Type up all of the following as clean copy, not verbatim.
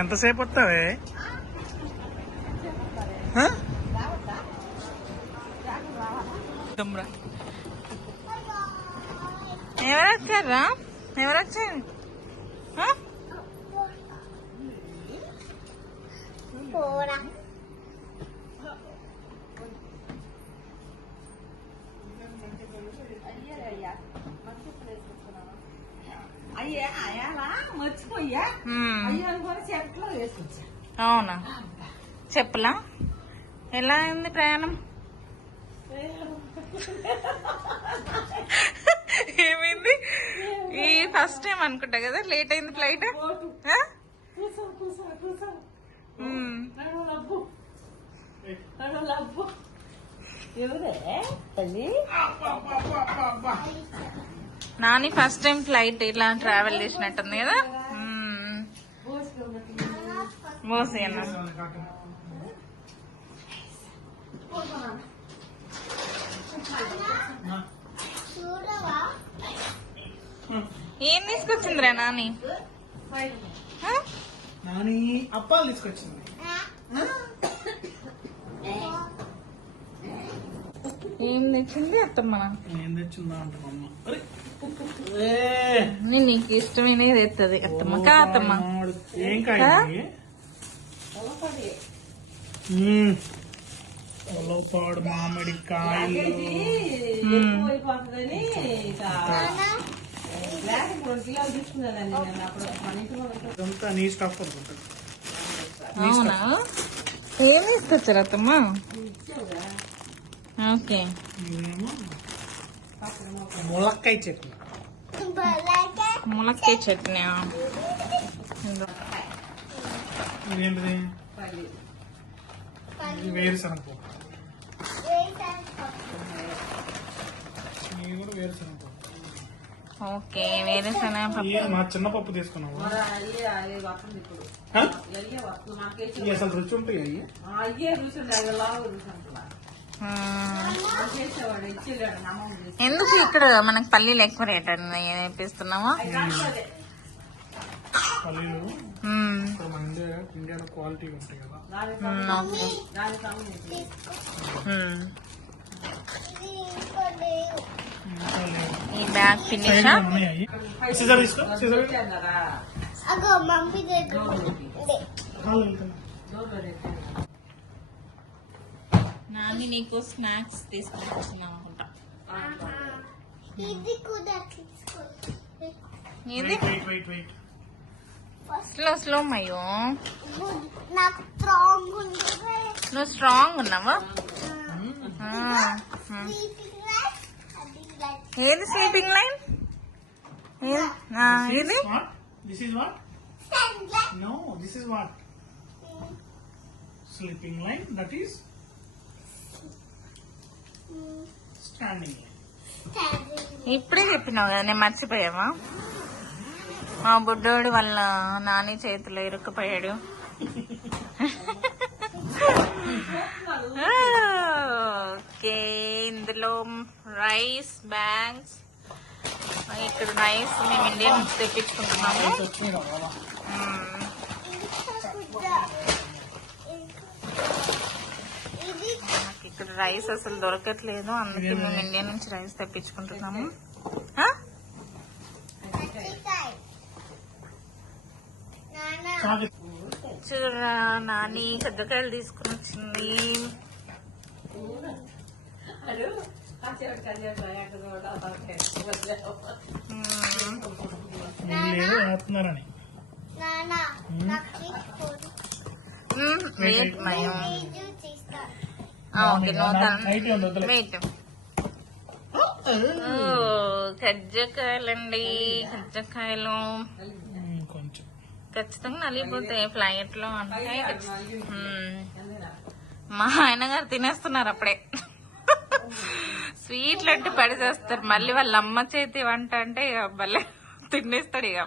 ఎంతసేపు వస్తావే? ఎవరు వచ్చారా? ఎవరు వచ్చారు? అవునా? చెప్పులా? ఎలా ఉంది ప్రయాణం? ఏమైంది? ఈ ఫస్ట్ టైం అనుకుంటా కదా లేట్ అయింది flight. Nani first time flight ఇలా ట్రావెల్ చేసినట్టుంది కదా. బోసి అన్న ఏం తీసుకొచ్చిందిరా నాని? నాని అప్పాలు తీసుకొచ్చింది. ఏం తెచ్చింది అత్తమ్మ? ఏం తెచ్చిందా అంటున్నా. నీకు ఇష్టమైనది తెస్తుంది అత్తమ్మ. కా అత్తమ్మ? ఏం కాయ? ఉలవపాడు మామిడి కాయలు. ఇదంతా నీ స్టఫ్ అనుకుంటుంది. అవునా? ఏమి తీసుకొచ్చారు అత్తమ్మ? ఓకే. ములక్కాయ చట్నీ. ములక్కాయ చట్నీ. ఇదేంటిది? వేరుశనగ పప్పు. వేరుశనగ పప్పు. ఓకే, వేరుశనగ పప్పు. మా చిన్న పప్పు తీసుకున్నావు. అసలు రుచి ఉంటాయి అయ్యి. ఎందుకు ఇక్కడ మనకు పల్లీలు ఎక్కువ రేట్ వేపిస్తున్నావా? పల్లీలు మన ఇండియాలో క్వాలిటీ ఉంటాయి కదా. ఈ బ్యాగ్ ఫినిష్. నాని నీకు స్నాక్స్ తీసుకొచ్చిన అనుకుంటా. స్లో అయ్యో, నువ్వు స్ట్రాంగ్ ఉన్నావా? ఏది స్లీపింగ్ లైన్? ఇది sleeping line, that is standing line. ఇప్పుడే చెప్పినావు కదా, నేను మర్చిపోయావా? మా బుడ్డోడు వాళ్ళ నాని చేతిలో ఇరుక్కుపోయాడు. ఓకే, ఇందులో రైస్ బ్యాగ్స్. ఇక్కడ రైస్ మేము ఇండియా నుంచి తెప్పించుకుంటున్నాము. ఇక్కడ రైస్ అసలు దొరకట్లేదు, అందుకే మేము ఇండియా నుంచి రైస్ తెప్పించుకుంటున్నాము. చూడరా నాని కజ్జకాయలు తీసుకుని వచ్చింది. కజ్జకాయలండి, కజ్జకాయలు ఖచ్చితంగా నలిగిపోతాయి ఫ్లైట్ లో అంటే. మా ఆయన గారు తినేస్తున్నారు అప్పుడే. స్వీట్లు అంటే పడిచేస్తారు. మళ్ళీ వాళ్ళ అమ్మ చేతి వంట అంటే ఇక భలే తినేస్తాడు ఇక.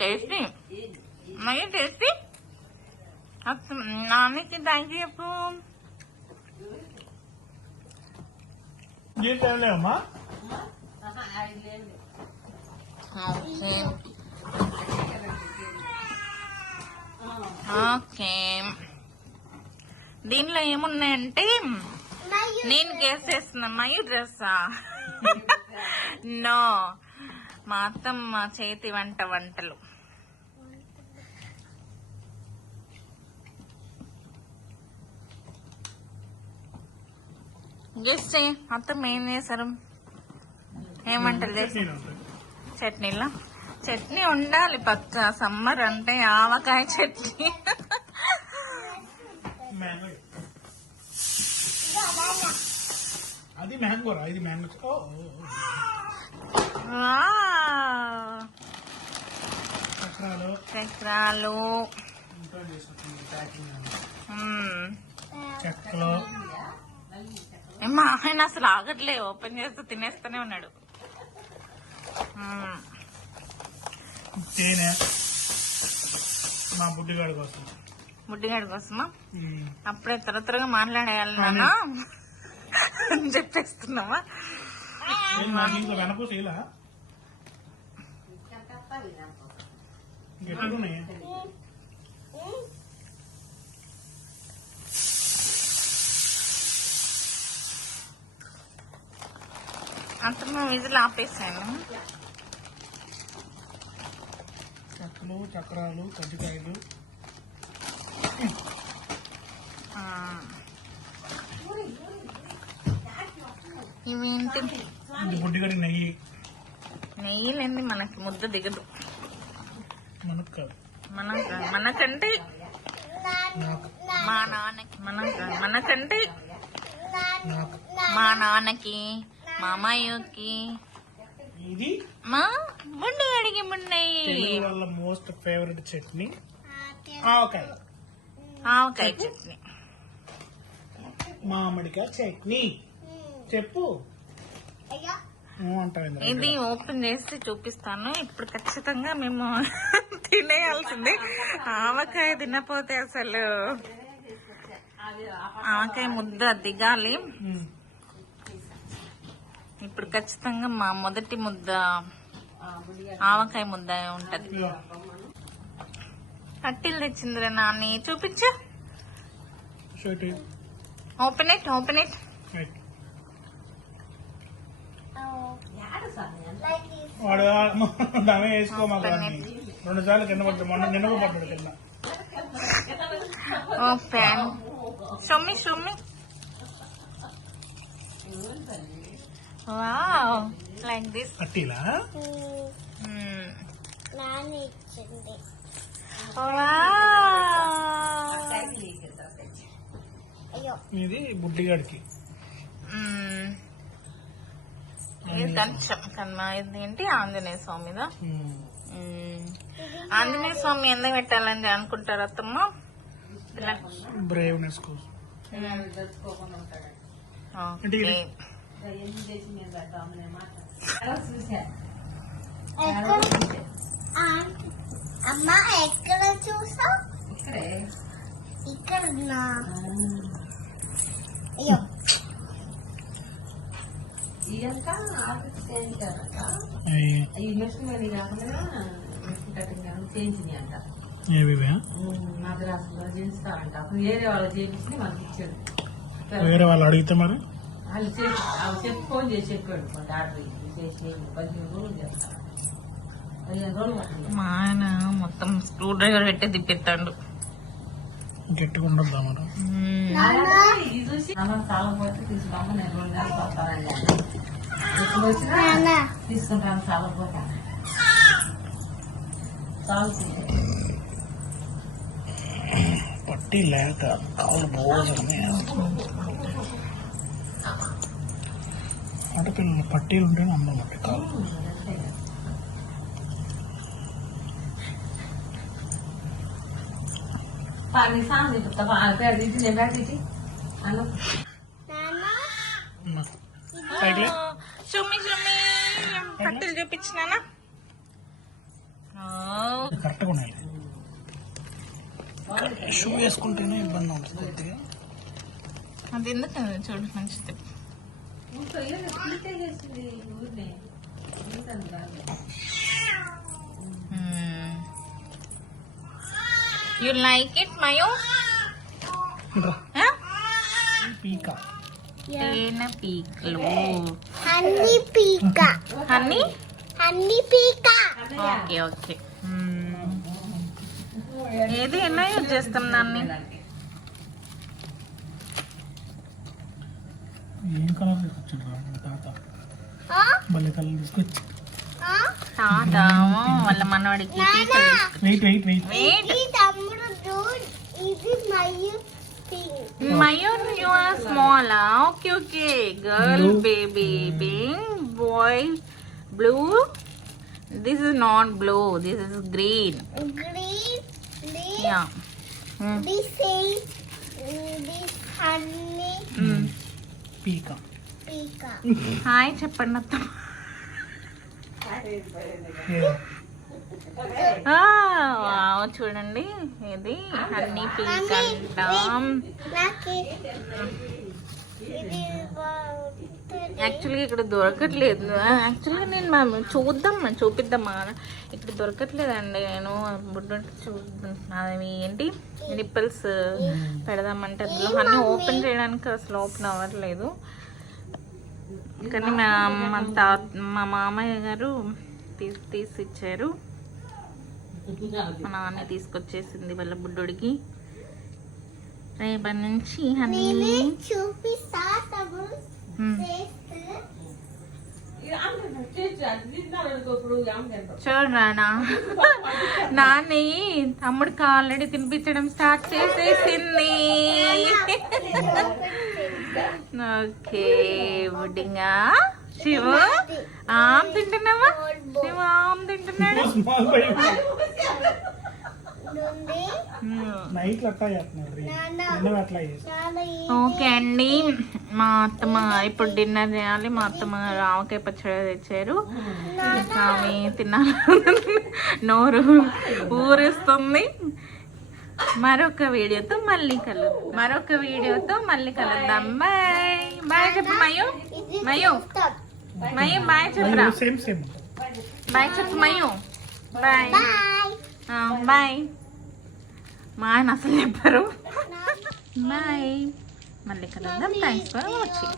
టేస్టీ, మరీ టేస్టీ. నాన్నకి థ్యాంక్ యూ చెప్పు. అమ్మా ఓకే ఓకే. దీనిలో ఏమున్నాయంటే నేను గెస్ చేస్తున్నా మయూ డ్రెస్సా? నో, మా అత్తమ్మ చేతి వంటలు. గెస్ చేయి, అత్తమ్మ ఏం చేశారు? ఏం వంటలు చేశారు? చట్నీలా? చట్నీ ఉండాలి పచ్చ, సమ్మర్ అంటే ఆవకాయ చట్నీ. అది మ్యాంగో రా, ఇది మ్యాంగో. చక్రాలు, చెక్కలు. మా ఆయన అసలు ఆగట్లే, ఓపెన్ చేస్తూ తినేస్తూనే ఉన్నాడు. తేనె మా బుడ్డిగాడి కోసమా? అప్పుడే త్వరగా మాట్లాడేయాలి నాన్న అని చెప్పేస్తున్నావా? ఇంట్లో వెనపూస ఇలా గట్టిగున్నాయి. అంతలో విజిల్ ఆపేసాను. చెక్కలు, చక్రాలు, కజ్జికాయలు. ఇవేంటి? బుడ్డిగడి నెయ్యి. నెయ్యి లేని మనకి ముద్ద దిగదు. మనకు కాదు, మనకంటే మా నాన్నకి, మనకంటే మా నాన్నకి, మా అమ్మాయికి, ఇది మా బుడ్డిగడికి ఉన్నాయి. వాళ్ళ మోస్ట్ ఫేవరెట్ చట్నీ ఆవకాయ చట్నీ, మామిడికాయ చట్నీ. చెప్పు ఇది ఓపెన్ చేసి చూపిస్తాను. ఇప్పుడు ఖచ్చితంగా మేము తినేయాల్సిందే. ఆవకాయ తినపోతే అసలు ఆవకాయ ముద్ద దిగాలి. ఇప్పుడు ఖచ్చితంగా మా మొదటి ముద్ద ఆవకాయ ముద్ద ఉంటది. కట్టిల్ తెచ్చిందిరా నాని, చూపించు. Open it. వాడు దామే వేసుకోమాకు. 2 సార్లు కింద పడ్డాడు, మొన్న నిన్న పడ్డాడు కింద. Open. Shammi. Wow, like this. అట్టిలా ఇది బుడ్డిగాడికి. ఇది కొంచెం ఇది ఏంటి? ఆంజనేయ స్వామిదా? ఆంజనేయ స్వామి ఎందుకు పెట్టాలని అనుకుంటారు అత్తమ్మ? బ్రేవ్నెస్ కోసం. అమ్మా ఎక్కడ చూసా? ఇక్కడ. అయ్యో ఇదంతా మద్రాసులో చేస్తారంట. అప్పుడు వేరే వాళ్ళు చేపించి మనకి ఇచ్చాడు. వేరే వాళ్ళు అడిగితే మరి వాళ్ళు చెప్పి ఫోన్ చేసి చెప్పాడు. ఆర్డర్ చేసి 15 రోజులు చేస్తారు. 15 రోజులు మా ఆయన మొత్తం స్క్రూ డ్రైవర్ పెట్టి తిప్పిస్తాడు. గట్టిగా ఉండద్దా మరి? ఇది చూసి చాలా పోతే తీసుకురామా, నేను 2 నెలలు వస్తానని ఎప్పుడు వచ్చినా తీసుకుంటాను. చాలా పోతాను పట్టి లేక కాళ్ళు భోజనమే. ఆడపిల్లలు పట్టీలు ఉంటేనే అందం పట్టి కాళ్ళు. కట్టెలు చూపించినానా? కరెక్ట్గా ఉన్నాయి. షూ వేసుకుంటేనే ఇబ్బంది ఉంటుంది. అది ఎందుకు చూడు మంచిది. తీసేసింది ఊరినే ఇంతంత కాదు. యు లైక్ ఇట్ మయో? పీకా తేనె పీకలు. హనీ పీక హనీ? హనీ పీక ఓకే ఓకే. ఏది ఎలా యూజ్ చేస్తాం దాన్ని? ఏం కలర్ తీసుకొచ్చిండ్రా మా తాత? భలే కలర్ తీసుకొచ్చి. తాత వాళ్ళ మనవాడికి పీకలు. Wait wait wait wait. ఇది తమ్ముడు dude, ఇది మయూ pink Mayur, you are small. Okay, okay. Girl, Blue. baby, pink, boy, blue. This is not blue. This is green. green this Yeah. this is this honey పీకా పీక hi చెప్పండి అత్త. Wow, చూడండి ఇది honey peak అంటాం. నాకు ఇది బాగుంటుంది. యాక్చువల్గా ఇక్కడ దొరకట్లేదు. యాక్చువల్గా నేను చూపిద్దామా ఇక్కడ దొరకట్లేదండి. నేను బుడ్డ అవి ఏంటి నిప్పల్స్ పెడదామంటే అందులో అన్నీ ఓపెన్ చేయడానికి అసలు ఓపెన్ అవ్వట్లేదు. కానీ మా మామయ్య గారు తీసి ఇచ్చారు. మా నాన్న తీసుకొచ్చేసింది వాళ్ళ బుడ్డోడికి. రేపటి నుంచి హనీ నేనే చూపిస్తా తమ్ముడు చేస్తే చూడరానా నాని తమ్ముడికి ఆల్రెడీ తినిపించడం స్టార్ట్ చేసేసింది. ఓకే బుడ్డింగా. శివ ఆమ్ తింటున్నావా? శివ ఆమ్ తింటున్నాడు. స్మాల్ బై నుండి నైట్ అట్లా చేస్తున్నారు నిన్న అట్లా చేసి చాలా ఓకే అండి, మా అత్తమ్మ ఇప్పుడు డిన్నర్ చేయాలి. మా అత్తమ్మ ఆవకాయ పచ్చడి తెచ్చారు. అవి తినాలి, నోరు ఊరిస్తుంది. మరొక వీడియోతో మళ్ళీ కలుద్దాం. బాయ్ బాయ్ చెప్పు మయో. మయో మయో బాయ్ చెప్పరా. సేమ్ సేమ్ బాయ్ చెప్పు మయో. Bye bye bye. మా ఆయన అసలు చెప్పరు. బాయ్, మళ్ళీ కలుద్దాం. Thanks for watching.